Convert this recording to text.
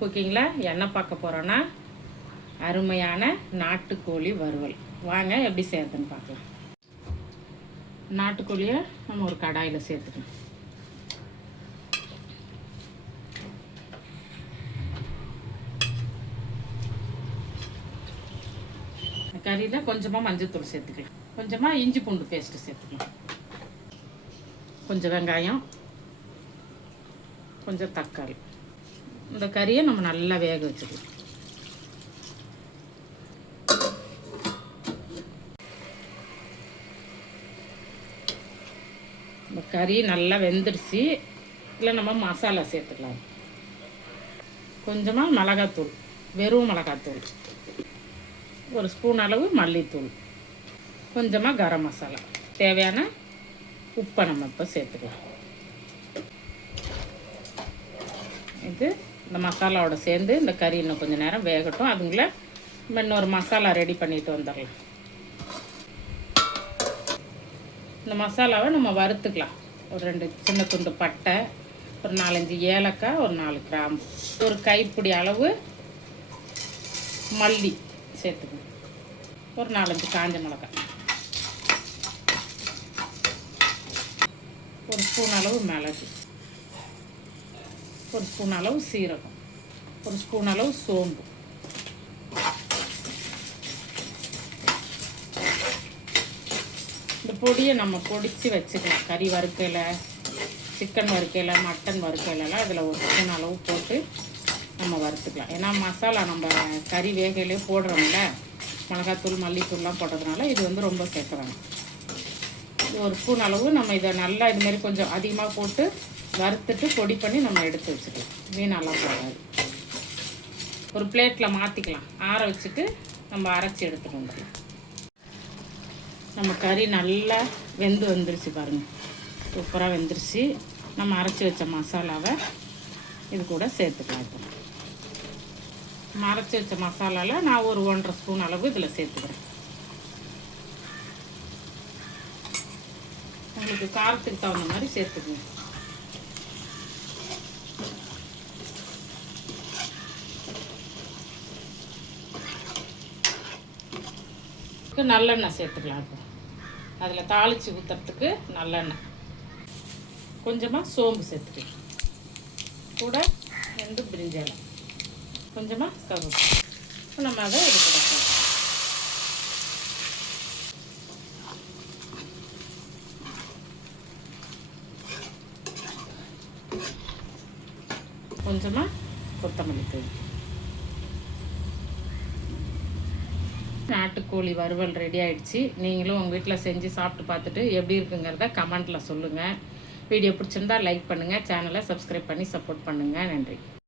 குக்கிங்கில் என்ன பார்க்க போகிறோன்னா அருமையான நாட்டுக்கோழி வறுவல். வாங்க எப்படி செய்யறதுன்னு பார்க்கலாம். நாட்டுக்கோழியை நம்ம ஒரு கடாயில் சேர்த்துக்கணும். கறியில் கொஞ்சமாக மஞ்சள்தூள் சேர்த்துக்கலாம், கொஞ்சமாக இஞ்சி பூண்டு பேஸ்ட்டு சேர்த்துக்கலாம், கொஞ்சம் வெங்காயம், கொஞ்சம் தக்காளி. இந்த கறியை நம்ம நல்லா வேக வச்சுக்கலாம். இந்த கறி நல்லா வெந்துடுச்சு. இல்லை நம்ம மசாலா சேர்த்துக்கலாம். கொஞ்சமாக மிளகாத்தூள், வெறும் மிளகாத்தூள், ஒரு ஸ்பூன் அளவு மல்லித்தூள், கொஞ்சமாக கரம் மசாலா, தேவையான உப்பை நம்ம இப்போ சேர்த்துக்கலாம். இது இந்த மசாலாவோட சேர்ந்து இந்த கறி இன்னும் கொஞ்சம் நேரம் வேகட்டும். அதுக்குள்ளே நம்ம இன்னொரு மசாலா ரெடி பண்ணிட்டு வந்துடலாம். இந்த மசாலாவை நம்ம வறுத்துக்கலாம். ஒரு 2 சின்ன துண்டு பட்டை, ஒரு 4-5 ஏலக்காய், ஒரு 4 கிராம்பு, ஒரு கைப்பிடி அளவு மல்லி சேர்த்துக்கணும், ஒரு 4-5 காஞ்ச மிளகாய், ஒரு ஸ்பூன் அளவு மிளகு, ஒரு ஸ்பூன் அளவு சீரகம், ஒரு ஸ்பூன் அளவு சோம்பு, இந்த பொடியை நம்ம பொடிச்சு வச்சுக்கலாம். கறி வறுக்கையில், சிக்கன் வறுக்கையில், மட்டன் வறுக்கையிலலாம் இதில் ஒரு ஸ்பூன் அளவு போட்டு நம்ம வறுத்துக்கலாம். ஏன்னா மசாலா நம்ம கறி வேகையிலே போடுறோம்ல, மிளகாத்தூள் மல்லித்தூள்லாம் போடுறதுனால இது வந்து ரொம்ப சேர்க்குறாங்க. இது ஒரு ஸ்பூன் அளவு நம்ம இதை நல்லா இதுமாரி கொஞ்சம் அதிகமாக போட்டு வறுத்துட்டு பொடி பண்ணி நம்ம எடுத்து வச்சுக்கலாம். வீணெல்லாம் போடாது. ஒரு பிளேட்டில் மாற்றிக்கலாம். ஆற வச்சுட்டு நம்ம அரைச்சி எடுத்துட்டு வந்துடலாம். நம்ம கறி நல்லா வெந்து வந்துருச்சு பாருங்கள், சூப்பராக வெந்துருச்சு. நம்ம அரைச்சி வச்ச மசாலாவை இது கூட சேர்த்துக்கலாம். இப்போ நம்ம அரைச்சி வச்ச மசாலாவில் நான் ஒரு 1.5 ஸ்பூன் அளவு இதில் சேர்த்துக்கிறேன். உங்களுக்கு காரத்துக்கு தகுந்த மாதிரி சேர்த்துக்குங்க. நல்லெண்ணெய் சேர்த்துக்கலாம். இப்போ அதில் தாளித்து ஊற்றுறதுக்கு நல்லெண்ணெய், கொஞ்சமாக சோம்பு சேர்த்துக்கலாம், கூட 2 பிரிஞ்சி இலை, கொஞ்சமாக கருவேப்பிலை. நம்ம அதை எடுத்துக்கலாம். கொஞ்சமாக கொத்தமல்லி தூள். நாட்டுக்கோழி வறுவல் ரெடி ஆகிடுச்சு. நீங்களும் உங்கள் வீட்டில் செஞ்சு சாப்பிட்டு பார்த்துட்டு எப்படி இருக்குங்கிறத கமெண்ட்டில் சொல்லுங்கள். வீடியோ பிடிச்சிருந்தா லைக் பண்ணுங்கள், சேனலை சப்ஸ்கிரைப் பண்ணி சப்போர்ட் பண்ணுங்கள். நன்றி.